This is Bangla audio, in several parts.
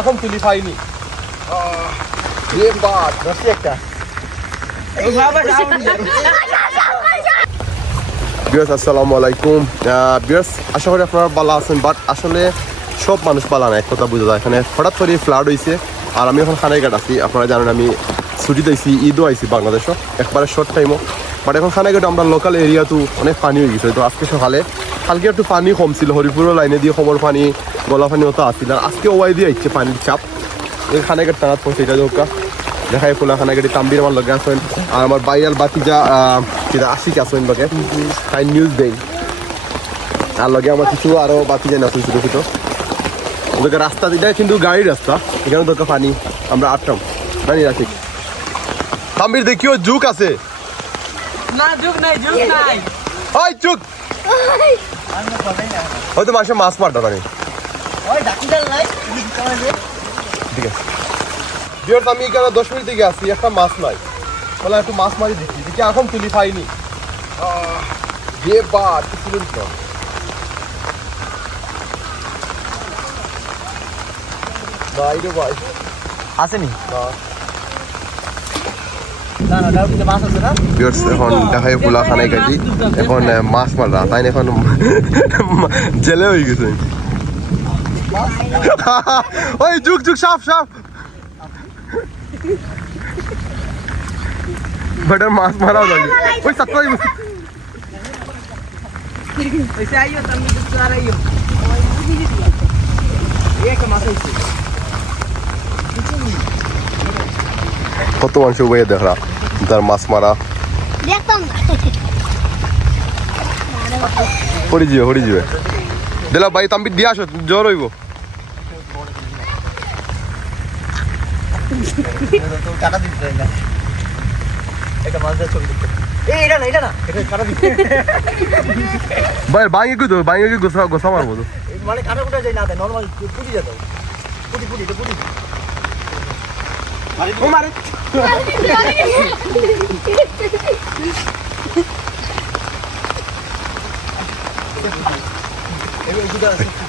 এখন তুলি পাইনি বাদ ধরছি একটা বিয়াস আসসালামু আলাইকুম বিয়াস আশা করি আপনারা ভালো আছেন বাট আসলে সব মানুষ পালা না এক কথা বোঝা যায় এখানে। হঠাৎ করে ফ্লাড হয়েছে আর আমি এখন খানাইঘাট আছি। আপনারা জানেন আমি ছুটি দিয়েছি ঈদও আইছি বাংলাদেশও একবারে শর্ট টাইমও বাট এখন খানাইঘাট আমরা লোকাল এরিয়াতো অনেক পানি হয়ে গেছে তো আজকে সকালে কালকে একটু পানি কম ছিল হরিপুরের লাইনে দিয়ে খবর পানি গলা পানি অত আসছিল আজকে ওয়াই দিয়ে আইছে পানির চাপ। এই খানাইঘাট টানাত পড়ছে এটা দোকা দেখাই ফুলা খানাইঘাটি তাম্বির আমার লগে আছেন আর আমার বাইরাল বাতিজা যেটা আশিক আছেন বাকে তাই নিউজ দেই। আর লগে আমার কিছু আরও বাতি যায় না ছোট ছোট ওদেরকে রাস্তা দিটা কিন্তু গাড়ির রাস্তা এখানে দরকার পানি আমরা আটটাম জানি না ঠিক তাম্বির দেখিও জুক আছে। না যুগ নাই যুগ নাই। ওই চুক হয়তো মাসে মাছ ডাকিদার নাই ঠিক আছে। বিয়ার আমি এখানে দশ মিনিট থেকে আসছি একটা মাছ নাই। বলে একটু মাছ মারি দেখি দেখি এখন তুলি পাইনি। তো ভাই রে ভাই। আসেনি? না। না না ডাউটিতে মাছ আছে না বিয়ার্স এখন দেখাই পোলা খানাই কাটি এখন আহ, মাছ মারা তাই এখন? জেলে হয়ে গেছে। ওই যুগ যুগ সাপ সাপ। বেটার মাছ মারাও লাগে। ওই সাতটাই ওইসে আইও তুমি কিছু আর আইও এক মাছ হইছে কত মানুষ বইয়ে দেখরা তার মাছ মারা। পড়ি যাবে পড়ি যাবে দিলা ভাই তাম্বি দিয়ে আসো জ্বর হইব। ভাই ভাঙি কি তো ভাঙি গোসা গোসা মারবো তো। মানে কাটা কুটা যায় না নরমাল পুটি যেত পুটি পুটি এটা পুটি।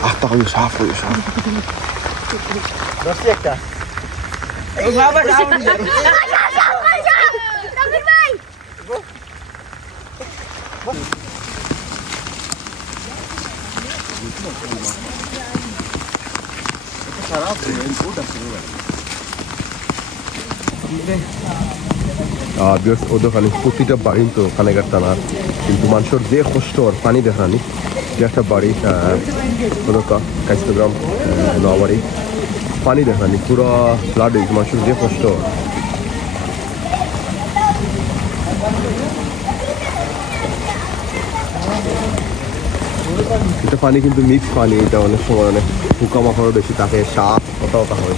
Hatta uyuz, hafta uyuz. Nasıl yakta? Uzağa bak abi. Kaçam, kaçam. Kabir Bey. Sarap, ben burada sürüyorum. প্রতিটা বাড়ি তো খানে টানা কিন্তু মানুষের যে কষ্ট আর পানি দেখানি যে একটা বাড়ি ওদকা কাইস্তগ্রাম নোয়াবাড়ি পানি দেখানি পুরো ফ্লাড হয়েছে, মানুষের যে কষ্ট। এটা পানি কিন্তু মিক্স পানি, এটা অনেক সময় অনেক পোকামাকড় বেশি থাকে, সাপ কথা কথা হয়।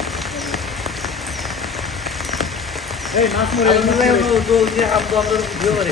এই মাছ মরে গেল তো যে আপ তো আমরা ভিডিও করে